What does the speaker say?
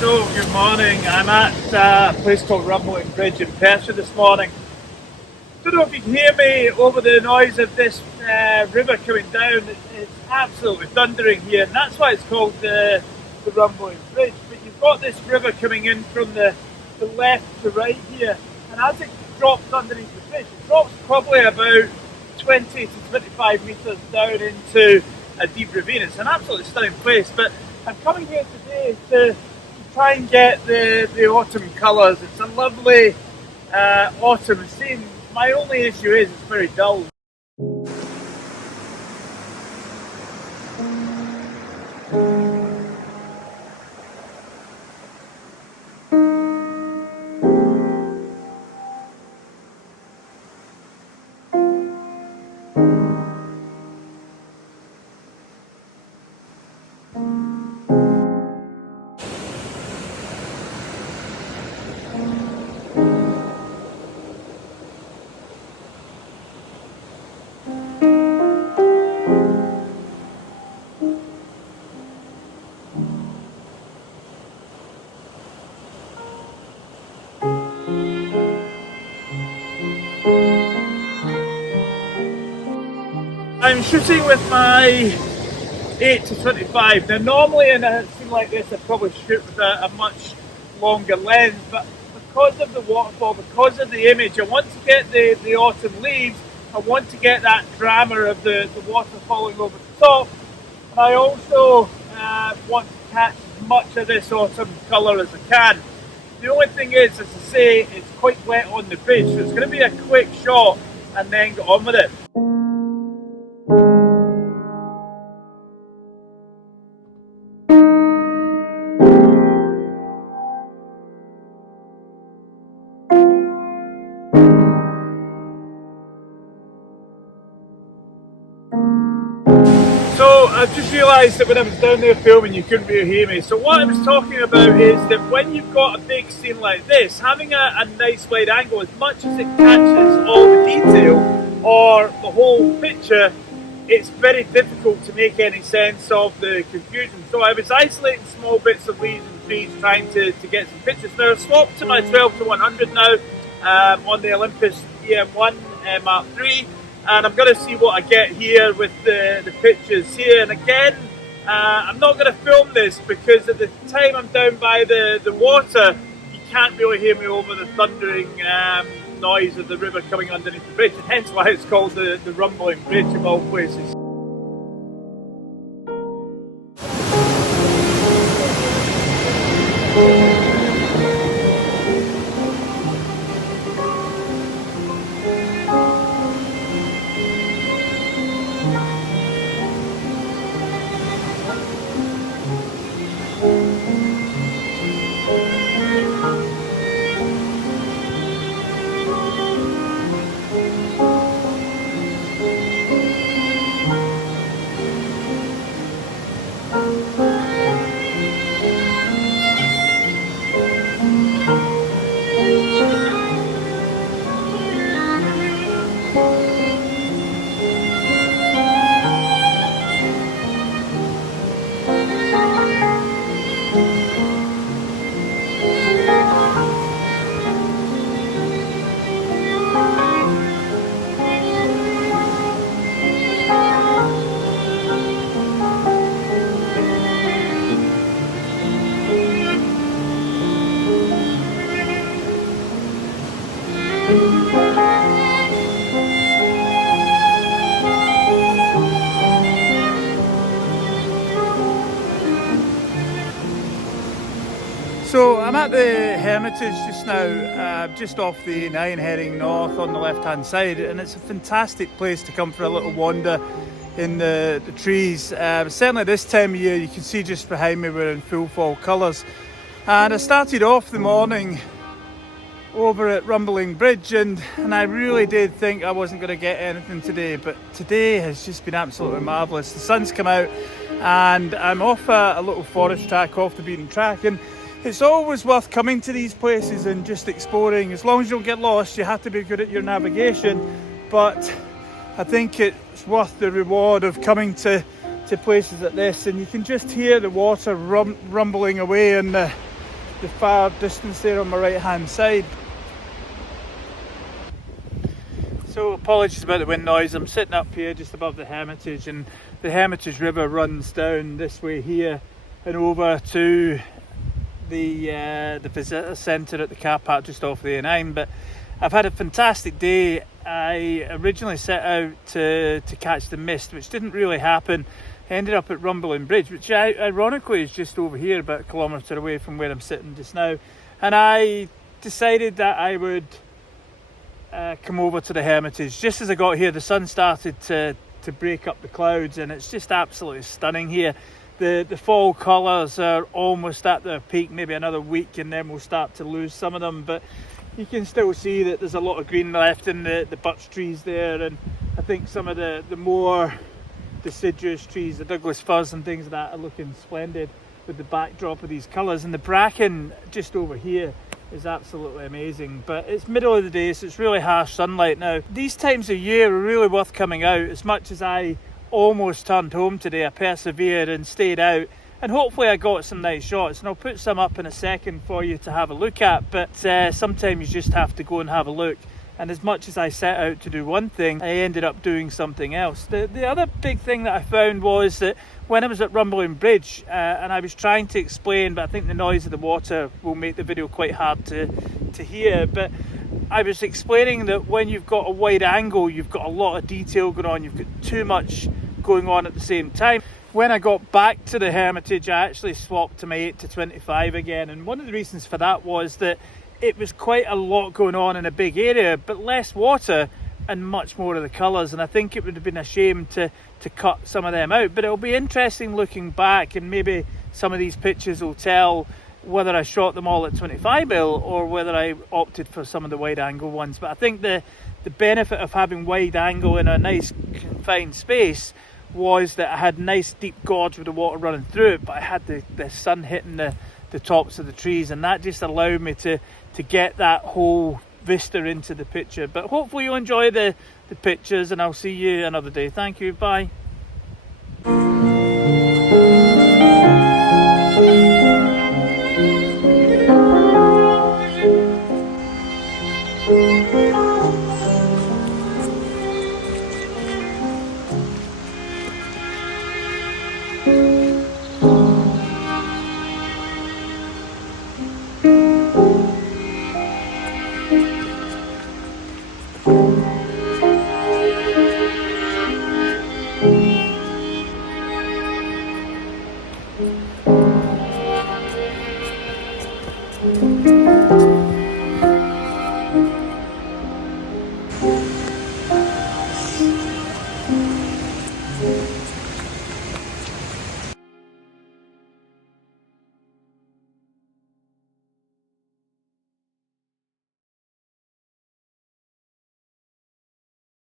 So, good morning. I'm at a place called Rumbling Bridge in Perthshire this morning. Don't know if you can hear me over the noise of this river coming down. It's absolutely thundering here, and that's why it's called the Rumbling Bridge. But you've got this river coming in from the left to right here, and as it drops underneath the bridge, it drops probably about 20 to 25 metres down into a deep ravine. It's an absolutely stunning place, but I'm coming here today to try and get the autumn colours. It's a lovely autumn scene. My only issue is it's very dull. I'm shooting with my 8 to 25. Now normally in a scene like this I'd probably shoot with a much longer lens, but because of the waterfall, because of the image, I want to get the autumn leaves, I want to get that drama of the water falling over the top, and I also want to catch as much of this autumn colour as I can. The only thing is, as I say, it's quite wet on the bridge, so it's going to be a quick shot and then get on with it. So I've just realised that when I was down there filming you couldn't really hear me. So what I was talking about is that when you've got a big scene like this, having a nice wide angle, as much as it catches all the detail or the whole picture, it's very difficult to make any sense of the confusion. So I was isolating small bits of leaves and trees trying to get some pictures. Now I've swapped to my 12 to 100 now on the Olympus EM1 Mark III. And I'm going to see what I get here with the pictures here. And again, I'm not going to film this because at the time I'm down by the water, you can't really hear me over the thundering noise of the river coming underneath the bridge, and hence why it's called the Rumbling Bridge of all places. So I'm at the Hermatige just now, just off the 9 heading north on the left hand side, and it's a fantastic place to come for a little wander in the trees. Certainly this time of year, you can see just behind me we're in full fall colours. And I started off the morning over at Rumbling Bridge and I really did think I wasn't going to get anything today, but today has just been absolutely marvellous. The sun's come out and I'm off a little forest track off the beaten track, and it's always worth coming to these places and just exploring. As long as you don't get lost, you have to be good at your navigation, but I think it's worth the reward of coming to places like this, and you can just hear the water rumbling away in the the far distance there on my right hand side. So apologies about the wind noise. I'm sitting up here just above the Hermitage, and the Hermitage River runs down this way here and over to the visitor centre at the car park just off the A9. But I've had a fantastic day. I originally set out to catch the mist, which didn't really happen. I ended up at Rumbeling Bridge, which ironically is just over here, about a kilometre away from where I'm sitting just now. And I decided that I would come over to the Hermitage. Just as I got here, the sun started to break up the clouds, and it's just absolutely stunning here. The fall colours are almost at their peak, maybe another week and then we'll start to lose some of them, but you can still see that there's a lot of green left in the birch trees there, and I think some of the more deciduous trees, the Douglas firs and things like that, are looking splendid with the backdrop of these colours. And the bracken just over here is absolutely amazing, but it's middle of the day, so it's really harsh sunlight now. These times of year are really worth coming out. As much as I almost turned home today, I persevered and stayed out, and hopefully I got some nice shots, and I'll put some up in a second for you to have a look at. But sometimes you just have to go and have a look, and as much as I set out to do one thing, I ended up doing something else. The other big thing that I found was that when I was at Rumbeling Bridge, and I was trying to explain, but I think the noise of the water will make the video quite hard to hear, but I was explaining that when you've got a wide angle, you've got a lot of detail going on, you've got too much going on at the same time. When I got back to the Hermitage, I actually swapped to my 8-25 again, and one of the reasons for that was that it was quite a lot going on in a big area, but less water and much more of the colours, and I think it would have been a shame to cut some of them out. But it'll be interesting looking back, and maybe some of these pictures will tell whether I shot them all at 25mm or whether I opted for some of the wide angle ones. But I think the benefit of having wide angle in a nice confined space was that I had nice deep gorge with the water running through it, but I had the sun hitting the tops of the trees, and that just allowed me to get that whole vista into the picture. But hopefully you'll enjoy the pictures, and I'll see you another day. Thank you, bye.